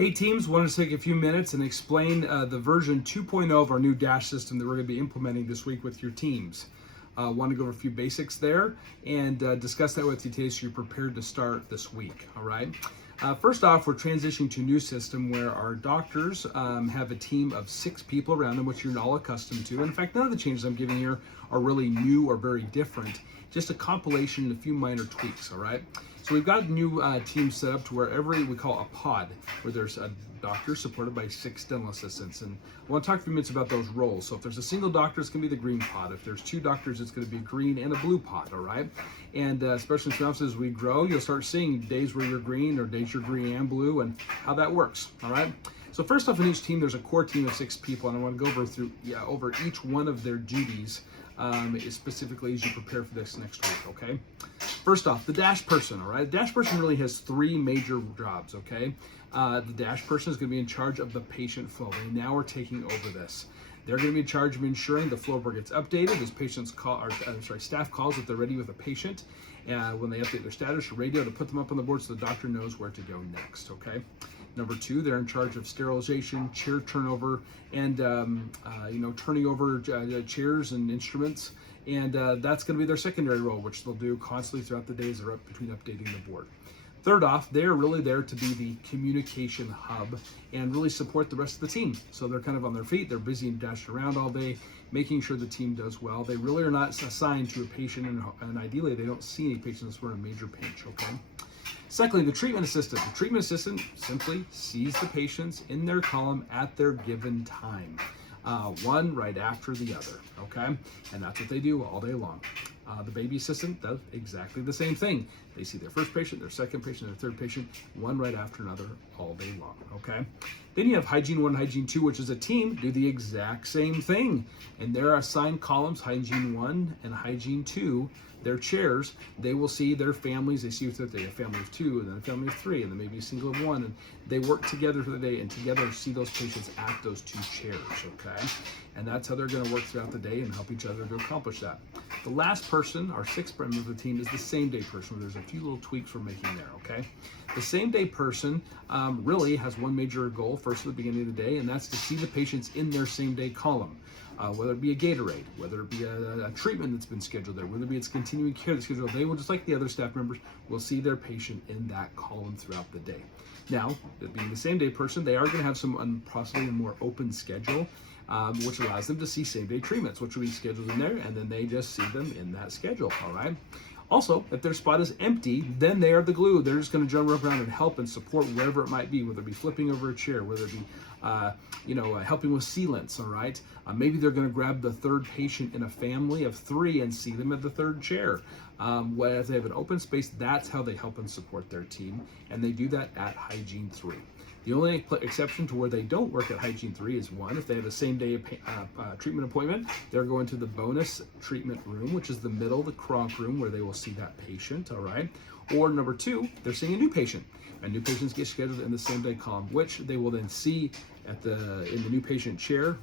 Hey teams, wanted to take a few minutes and explain the version 2.0 of our new Dash system that we're going to be implementing this week with your teams. Want to go over a few basics there and discuss that with you today so you're prepared to start this week, all right? First off, we're transitioning to a new system where our doctors have a team of 6 people around them, which you're all accustomed to. And in fact, none of the changes I'm giving here are really new or very different, just a compilation and a few minor tweaks, all right? So we've got new teams set up to where we call a pod, where there's a doctor supported by 6 dental assistants. And I want to talk a few minutes about those roles. So if there's a single doctor, it's going to be the green pod. If there's 2 doctors, it's going to be a green and a blue pod, all right? And especially in offices as we grow, you'll start seeing days where you're green or days you're green and blue and how that works, all right? So first off, in each team, there's a core team of 6 people, and I want to go over each one of their duties specifically as you prepare for this next week, okay? First off, the Dash person, all right? The Dash person really has 3 major jobs, okay? The Dash person is going to be in charge of the patient flow. They now are taking over this. They're going to be in charge of ensuring the flow board gets updated as staff calls if they're ready with a patient. When they update their status or radio to put them up on the board so the doctor knows where to go next, okay? Number 2, they're in charge of sterilization, chair turnover, and turning over chairs and instruments. And that's going to be their secondary role, which they'll do constantly throughout the days they're between updating the board. Third off, they're really there to be the communication hub and really support the rest of the team. So they're kind of on their feet, they're busy and dashed around all day, making sure the team does well. They really are not assigned to a patient, and ideally they don't see any patients who are in a major pinch, okay? Secondly, the treatment assistant. The treatment assistant simply sees the patients in their column at their given time. One right after the other, okay? And that's what they do all day long. The baby assistant does exactly the same thing. They see their first patient, their second patient, their third patient, one right after another all day long, okay? Then you have Hygiene 1, Hygiene 2, which is a team, do the exact same thing. And there are assigned columns, Hygiene 1 and Hygiene 2, their chairs. They will see their families. They see if they have a family of 2, and then a family of 3, and then maybe a single of 1. And they work together for the day and together see those patients at those 2 chairs, okay? And that's how they're going to work throughout the day and help each other to accomplish that. The last person, our 6th member of the team, is the same day person. There's a few little tweaks we're making there, okay? The same day person really has one major goal first at the beginning of the day, and that's to see the patients in their same day column. Whether it be a Gatorade, whether it be a treatment that's been scheduled there, whether it be it's continuing care that's scheduled, they will, just like the other staff members, will see their patient in that column throughout the day. Now, being the same day person, they are going to have some possibly a more open schedule, which allows them to see same day treatments, which will be scheduled in there, and then they just see them in that schedule, all right? Also, if their spot is empty, then they are the glue. They're just going to jump around and help and support wherever it might be, whether it be flipping over a chair, whether it be helping with sealants, all right? Maybe they're going to grab the 3rd patient in a family of 3 and see them at the 3rd chair. If they have an open space, that's how they help and support their team, and they do that at Hygiene 3. The only exception to where they don't work at Hygiene 3 is, 1, if they have a same-day treatment appointment, they're going to the bonus treatment room, which is the middle, the cronk room, where they will see that patient, all right? Or number 2, they're seeing a new patient. And new patients get scheduled in the same-day column, which they will then see in the new patient chair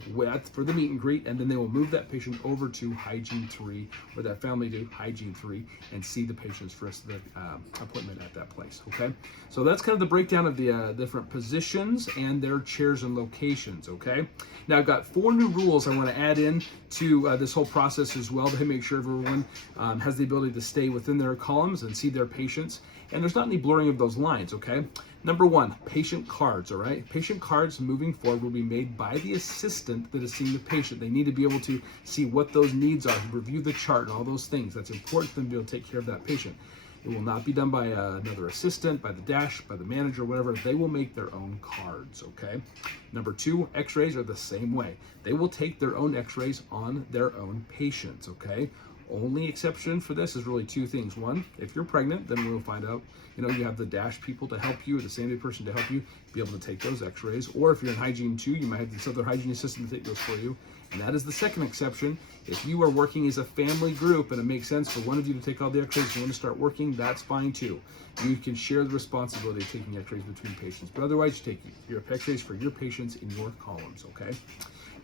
for the meet and greet, and then they will move that patient over to Hygiene 3, or that family to Hygiene 3, and see the patients for the rest of the appointment at that place, okay? So that's kind of the breakdown of the different positions and their chairs and locations, okay? Now I've got 4 new rules I want to add in to this whole process as well to make sure everyone has the ability to stay within their columns and see their patients, and there's not any blurring of those lines, okay? Number 1, patient cards, all right? Patient cards moving forward will be made by the assistant that is seeing the patient. They need to be able to see what those needs are, review the chart and all those things. That's important for them to be able to take care of that patient. It will not be done by another assistant, by the Dash, by the manager, whatever. They will make their own cards, okay? Number 2, x-rays are the same way. They will take their own x-rays on their own patients, okay? Only exception for this is really 2 things. 1, if you're pregnant, then we'll find out, you have the Dash people to help you, or the same day person to help you be able to take those x-rays. Or if you're in Hygiene 2, you might have this other hygiene assistant to take those for you. And that is the second exception. If you are working as a family group and it makes sense for one of you to take all the x-rays and you want to start working, that's fine too. You can share the responsibility of taking x-rays between patients. But otherwise, you take your x-rays for your patients in your columns, okay?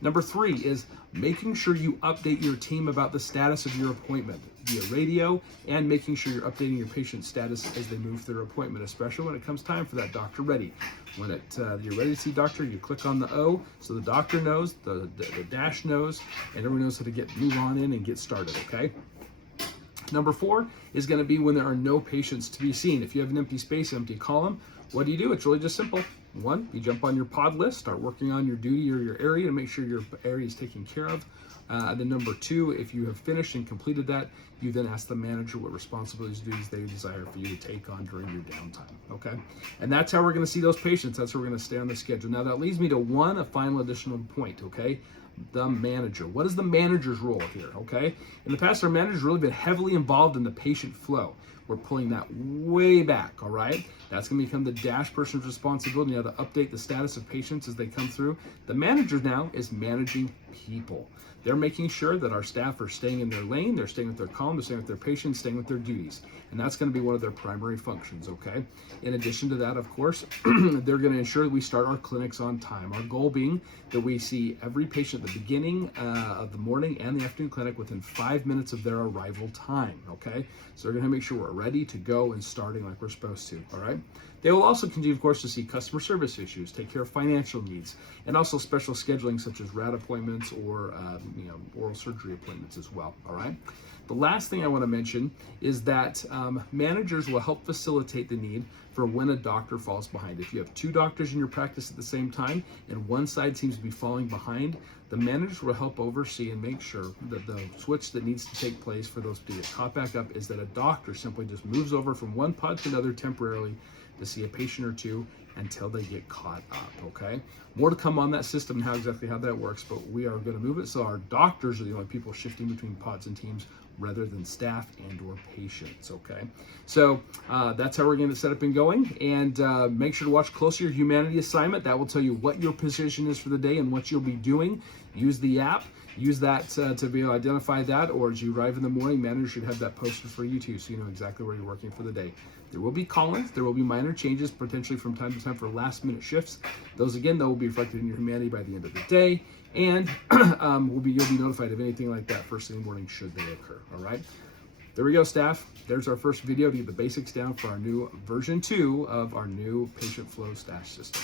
Number 3 is making sure you update your team about the status of your appointment. via radio, and making sure you're updating your patient's status as they move through their appointment, especially when it comes time for that doctor ready. When you're ready to see doctor, you click on the O so the doctor knows, the dash knows, and everyone knows how to move on in and get started, okay? Number 4 is going to be when there are no patients to be seen. If you have an empty space, empty column, what do? It's really just simple. 1, you jump on your pod list, start working on your duty or your area to make sure your area is taken care of. Then number 2, if you have finished and completed that, you then ask the manager what responsibilities, duties they desire for you to take on during your downtime, okay? And that's how we're going to see those patients. That's how we're going to stay on the schedule. Now that leads me to a final additional point, okay? The manager. What is the manager's role here, okay? In the past, our manager's really been heavily involved in the patient flow. We're pulling that way back, all right? That's going to become the dash person's responsibility now to update the status of patients as they come through. The manager now is managing people. They're making sure that our staff are staying in their lane, they're staying with their column, they're staying with their patients, staying with their duties. And that's going to be one of their primary functions, okay? In addition to that, of course, they're going to ensure that we start our clinics on time. Our goal being that we see every patient at the beginning of the morning and the afternoon clinic within 5 minutes of their arrival time, okay? So they're going to make sure we're ready to go and starting like we're supposed to, all right? They will also continue, of course, to see customer service issues, take care of financial needs, and also special scheduling such as RAD appointments or oral surgery appointments as well, all right? The last thing I want to mention is that managers will help facilitate the need for when a doctor falls behind. If you have 2 doctors in your practice at the same time and one side seems to be falling behind, the managers will help oversee and make sure that the switch that needs to take place for those to get caught back up is that a doctor simply just moves over from one pod to another temporarily to see a patient or 2 until they get caught up, okay? More to come on that system and exactly how that works, but we are going to move it so our doctors are the only people shifting between pods and teams rather than staff and or patients, okay? So that's how we're going to set up and going, and make sure to watch closely your humanity assignment. That will tell you what your position is for the day and what you'll be doing. Use the app. Use that to be able to identify that, or as you arrive in the morning, manager should have that posted for you too, so you know exactly where you're working for the day. There will be call-ins, there will be minor changes potentially from time to time for last-minute shifts. Those again, though, will be reflected in your humanity by the end of the day, and you'll be notified of anything like that first thing in the morning should they occur. All right. There we go, staff. There's our first video to get the basics down for our new version 2 of our new patient flow stash system.